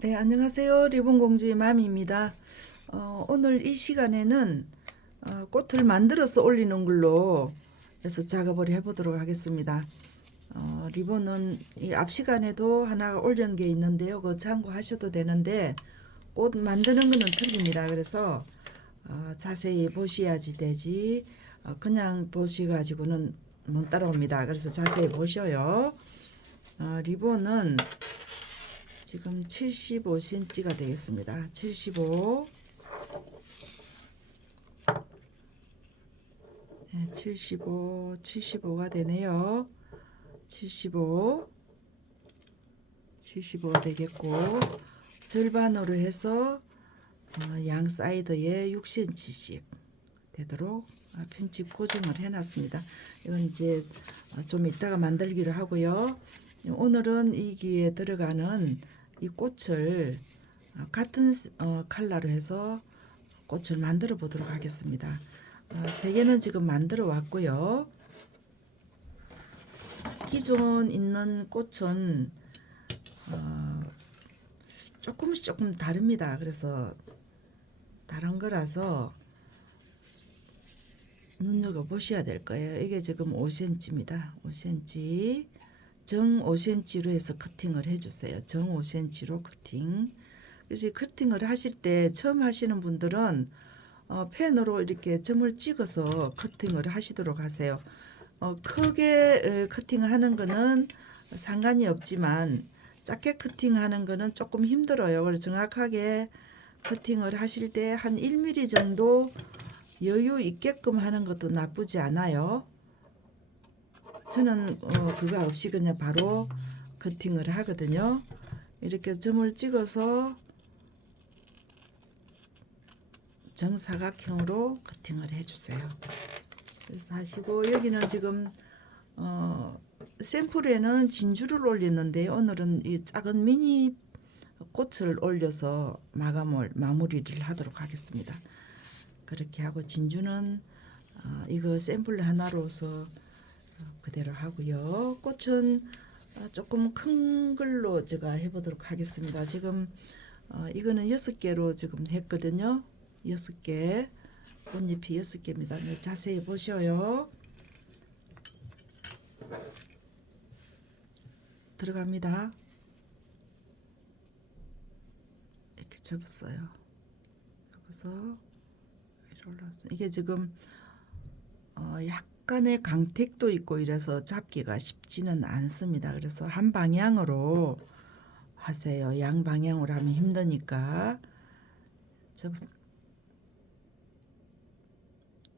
네, 안녕하세요. 리본공주의 맘입니다. 오늘 이 시간에는 꽃을 만들어서 올리는 걸로 해서 작업을 해보도록 하겠습니다. 리본은 이 앞 시간에도 하나 올린 게 있는데요. 그거 참고하셔도 되는데 꽃 만드는 거는 틀립니다. 그래서 자세히 보셔야지 되지 그냥 보시가지고는 못 따라옵니다. 그래서 자세히 보셔요. 리본은 지금 75cm가 되겠습니다. 75, 네, 75가 되네요. 75, 75가 되겠고, 절반으로 해서 양 사이드에 6cm씩 되도록 편집 고정을 해놨습니다. 이건 이제 좀 이따가 만들기로 하고요. 오늘은 이기에 들어가는 이 꽃을 같은 컬러로 해서 꽃을 만들어 보도록 하겠습니다. 세 개는 지금 만들어 왔고요. 기존 있는 꽃은 조금 다릅니다. 그래서 다른 거라서 눈여겨 보셔야 될 거예요. 이게 지금 5cm입니다. 5cm 정 5cm로 해서 커팅을 해주세요. 정 5cm로 커팅. 그래서 커팅을 하실 때 처음 하시는 분들은 펜으로 이렇게 점을 찍어서 커팅을 하시도록 하세요. 크게 커팅을 하는 거는 상관이 없지만 작게 커팅하는 거는 조금 힘들어요. 그래서 정확하게 커팅을 하실 때 한 1mm 정도 여유 있게끔 하는 것도 나쁘지 않아요. 저는 그거 없이 그냥 바로 커팅을 하거든요. 이렇게 점을 찍어서 정사각형으로 커팅을 해주세요. 그래서 하시고, 여기는 지금 샘플에는 진주를 올렸는데 오늘은 이 작은 미니 꽃을 올려서 마무리를 하도록 하겠습니다. 그렇게 하고, 진주는 이거 샘플 하나로서 그대로 하고요. 꽃은 조금 큰 걸로 제가 해보도록 하겠습니다. 지금 이거는 6개로 지금 했거든요. 6개, 꽃잎이 6개입니다. 네, 자세히 보셔요. 들어갑니다. 이렇게 접었어요. 접어서 위로 올라왔습니다. 이게 지금 약간의 강택도 있고 이래서 잡기가 쉽지는 않습니다. 그래서 한 방향으로 하세요. 양 방향으로 하면 힘드니까.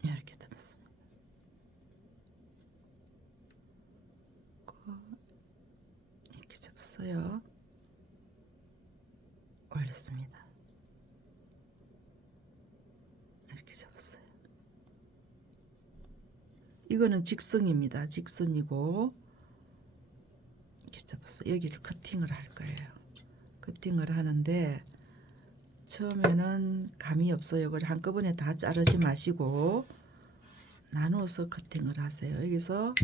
이렇게 접었습니다. 이렇게 접었어요. 올렸습니다. 이렇게 접었어요. 이거는 직선입니다. 직선이고 이렇게 접었어요. 여기를 커팅을 할 거예요. 커팅을 하는데 처음에는 감이 없어요. 이걸 한꺼번에 다 자르지 마시고 나눠서 커팅을 하세요. 여기서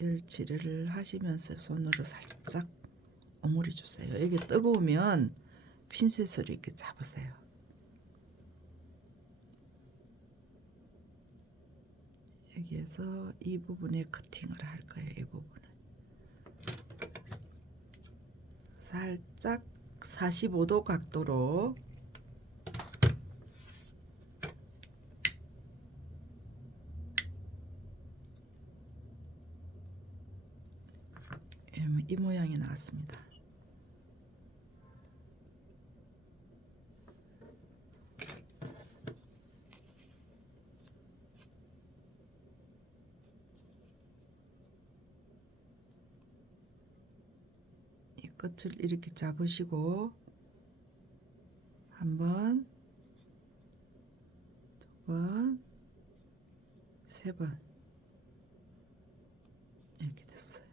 열칠을 하시면서 손으로 살짝 오므려 주세요. 여기 뜨거우면 핀셋으로 이렇게 잡으세요. 여기에서 이 부분에 커팅을 할 거예요. 이 부분을 살짝 45도 각도로 이 모양이 나왔습니다. 이 끝을 이렇게 잡으시고 한 번, 두 번, 세 번 이렇게 됐어요.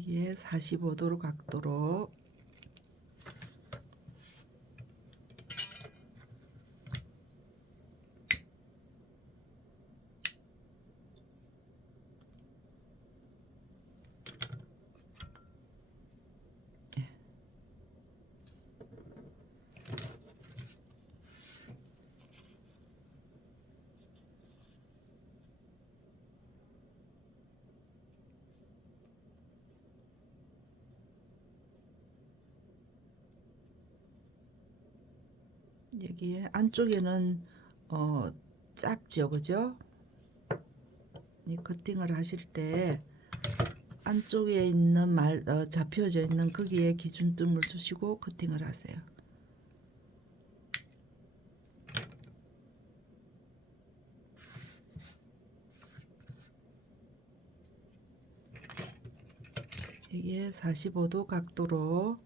여기에 45도 각도로 여기에 안쪽에는 짧죠, 그죠? 이 커팅을 하실 때 안쪽에 있는 잡혀져 있는 거기에 기준점을 두시고 커팅을 하세요. 이게 45도 각도로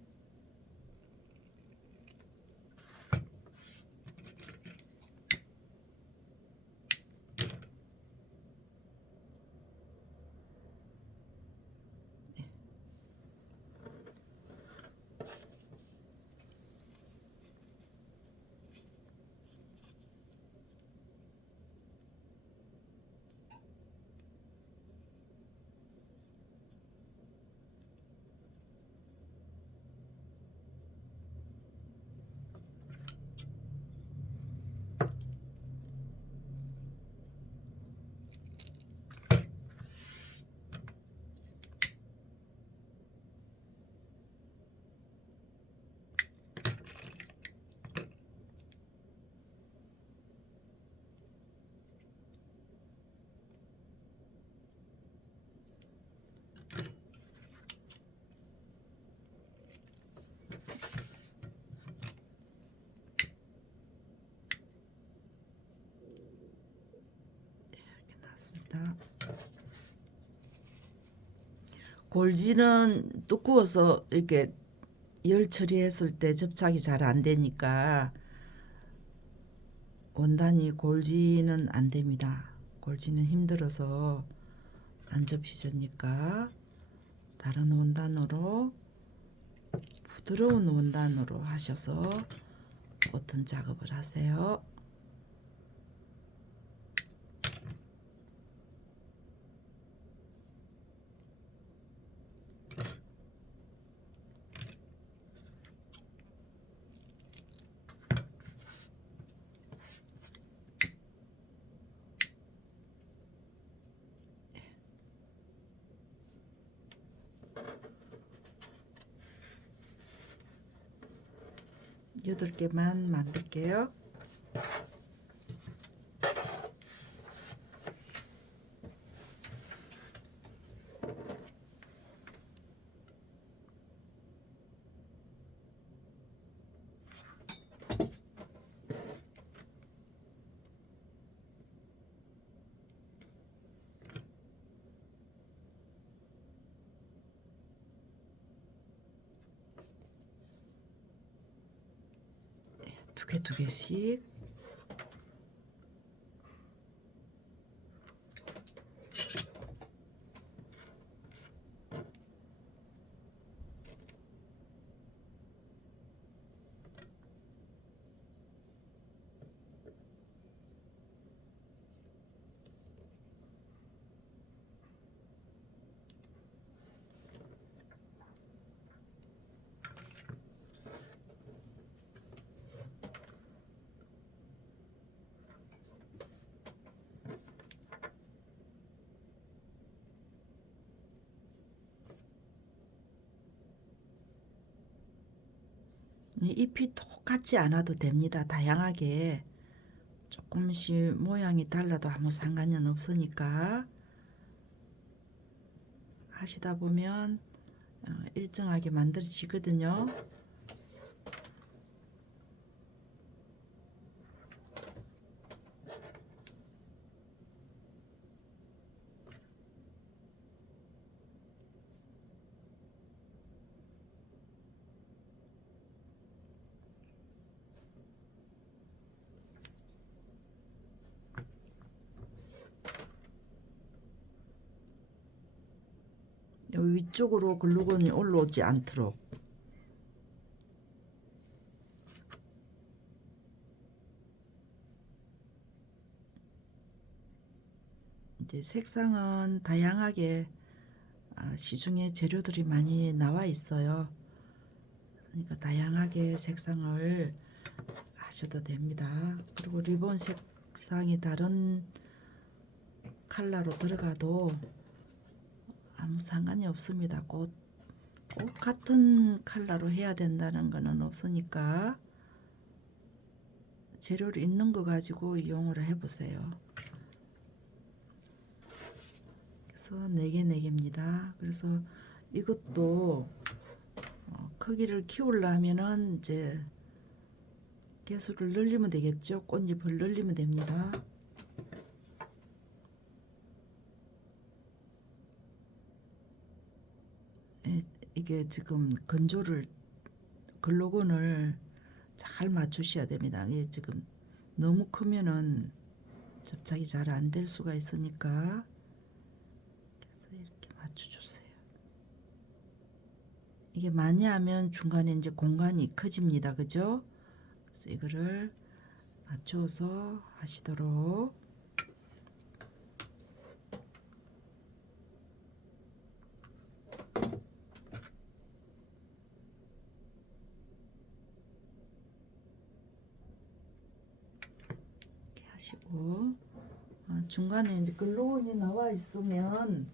이렇게 놨습니다. 골지는 두꺼워서 이렇게 열 처리했을 때 접착이 잘 안 되니까 원단이 골지는 안 됩니다. 골지는 힘들어서 안 접히니까 다른 원단으로 부드러운 원단으로 하셔서 코튼 작업을 하세요. 여덟 개만 만들게요. 두 개씩. 잎이 똑같지 않아도 됩니다. 다양하게 조금씩 모양이 달라도 아무 상관은 없으니까 하시다 보면 일정하게 만들어지거든요. 위쪽으로 글루건이 올라오지 않도록 이제 색상은 다양하게 시중에 재료들이 많이 나와 있어요. 그러니까 다양하게 색상을 하셔도 됩니다. 그리고 리본 색상이 다른 컬러로 들어가도 아무 상관이 없습니다. 꼭 같은 컬러로 해야 된다는 거는 없으니까 재료를 있는 거 가지고 이용을 해보세요. 그래서 4개 4개입니다. 그래서 이것도 크기를 키우려면은 이제 개수를 늘리면 되겠죠. 꽃잎을 늘리면 됩니다. 이게 지금 건조를 글루건을 잘 맞추셔야 됩니다. 이게 지금 너무 크면은 접착이 잘 안 될 수가 있으니까 그래서 이렇게 맞춰주세요. 이게 많이 하면 중간에 이제 공간이 커집니다. 그죠? 그래서 이거를 맞춰서 하시도록 이렇게 하시고 중간에 이제 글루건이 나와 있으면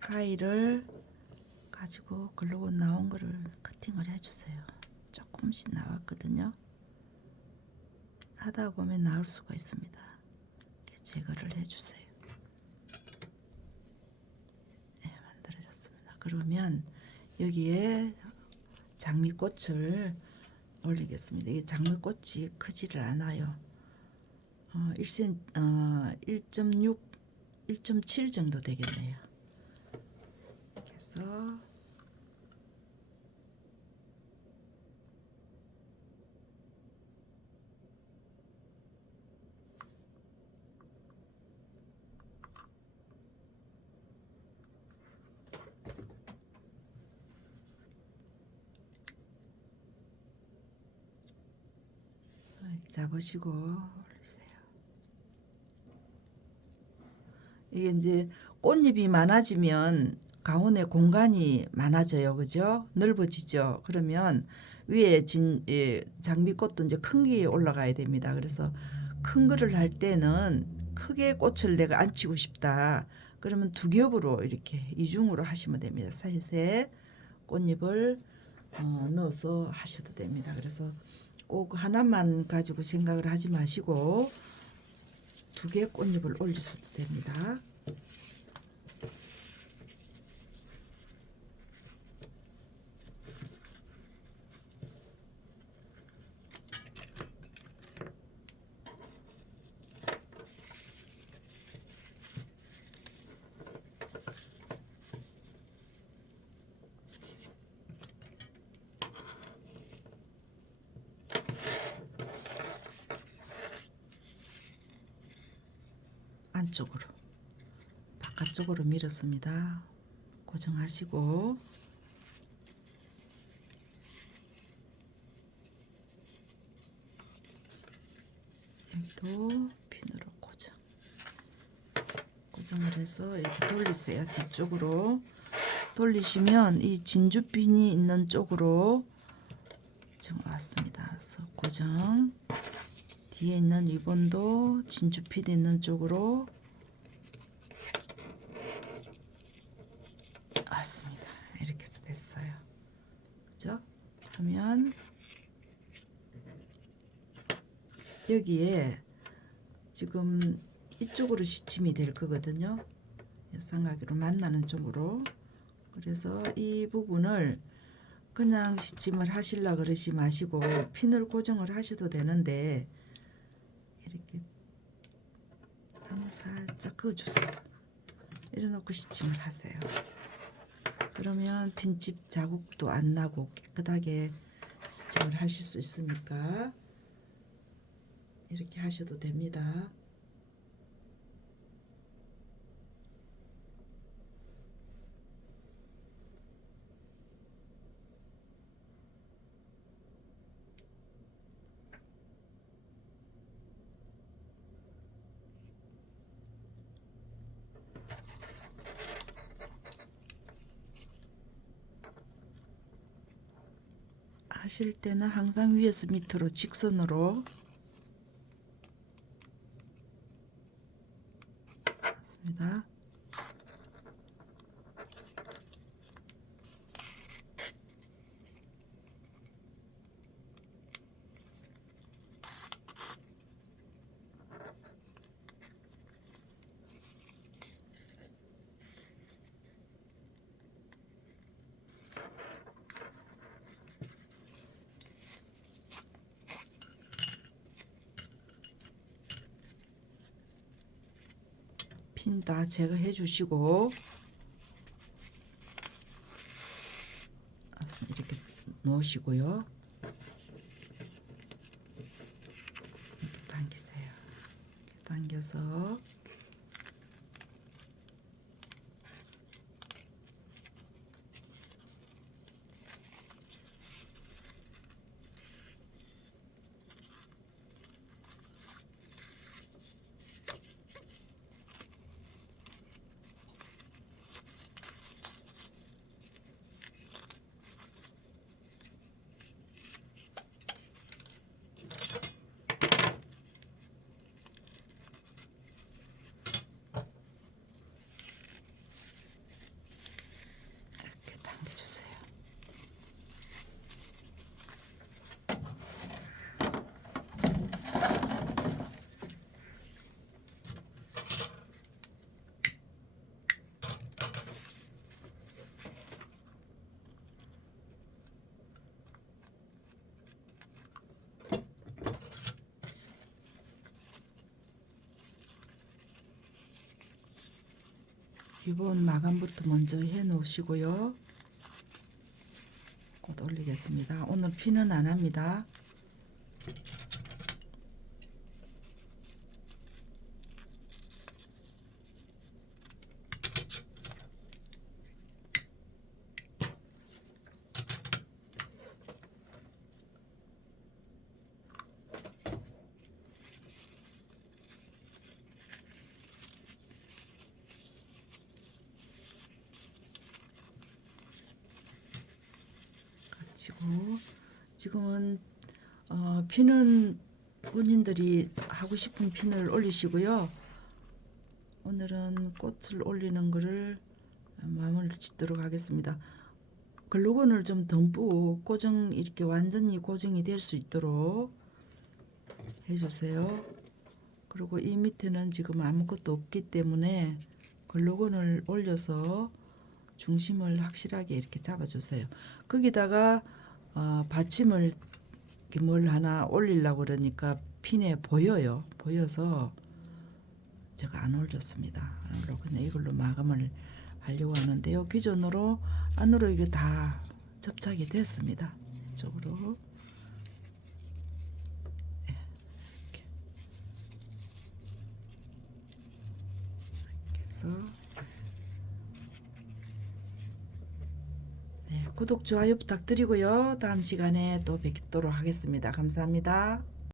가위를 가지고 글루건 나온 거를 커팅을 해주세요. 조금씩 나왔거든요. 하다 보면 나올 수가 있습니다. 이렇게 제거를 해주세요. 네, 만들어졌습니다. 그러면 여기에 장미꽃을 올리겠습니다. 이 장미꽃이 크지를 않아요. 1.6, 1.7 정도 되겠네요. 그래서 잡으시고 올리세요. 이게 이제 꽃잎이 많아지면 가운데 공간이 많아져요. 그죠? 넓어지죠. 그러면 위에 장미꽃도 이제 큰 게 올라가야 됩니다. 그래서 큰 거를 할 때는 크게 꽃을 내가 안치고 싶다. 그러면 2겹으로 이렇게 이중으로 하시면 됩니다. 살색 꽃잎을 넣어서 하셔도 됩니다. 그래서 꼭 하나만 가지고 생각을 하지 마시고 2개 꽃잎을 올리셔도 됩니다. 안쪽으로 바깥쪽으로 밀었습니다. 고정하시고 여기도 핀으로 고정을 해서 이렇게 돌리세요. 뒤쪽으로 돌리시면 이 진주핀이 있는 쪽으로 지금 왔습니다. 그래서 고정, 뒤에 있는 리본도 진주핀 있는 쪽으로 왔습니다. 이렇게 해서 됐어요. 그죠? 그러면 여기에 지금 이쪽으로 시침이 될 거거든요. 삼각기로 만나는 쪽으로. 그래서 이 부분을 그냥 시침을 하시려 그러지 마시고 핀을 고정을 하셔도 되는데 이렇게 한번 살짝 그어주세요. 이래놓고 시침을 하세요. 그러면 핀집 자국도 안 나고 깨끗하게 시침을 하실 수 있으니까 이렇게 하셔도 됩니다. 하실 때는 항상 위에서 밑으로 직선으로 했습니다. 핀 다 제거해 주시고 이렇게 놓으시고요. 이렇게 당기세요. 이렇게 당겨서 이렇게 당겨주세요. 리본 마감부터 먼저 해 놓으시고요. 곧 올리겠습니다. 오늘 피는 안 합니다. 지금은 핀은 본인들이 하고 싶은 핀을 올리시고요. 오늘은 꽃을 올리는 거를 마무리 짓도록 하겠습니다. 글루건을 좀 듬뿍 고정 이렇게 완전히 고정이 될 수 있도록 해주세요. 그리고 이 밑에는 지금 아무것도 없기 때문에 글루건을 올려서 중심을 확실하게 이렇게 잡아주세요. 거기다가 받침을 뭘 하나 올리려고 그러니까 핀에 보여요. 보여서 제가 안 올렸습니다. 그냥 이걸로 마감을 하려고 하는데요. 기존으로 안으로 이게 다 접착이 됐습니다. 이쪽으로 이렇게 해서 구독, 좋아요 부탁드리고요. 다음 시간에 또 뵙도록 하겠습니다. 감사합니다.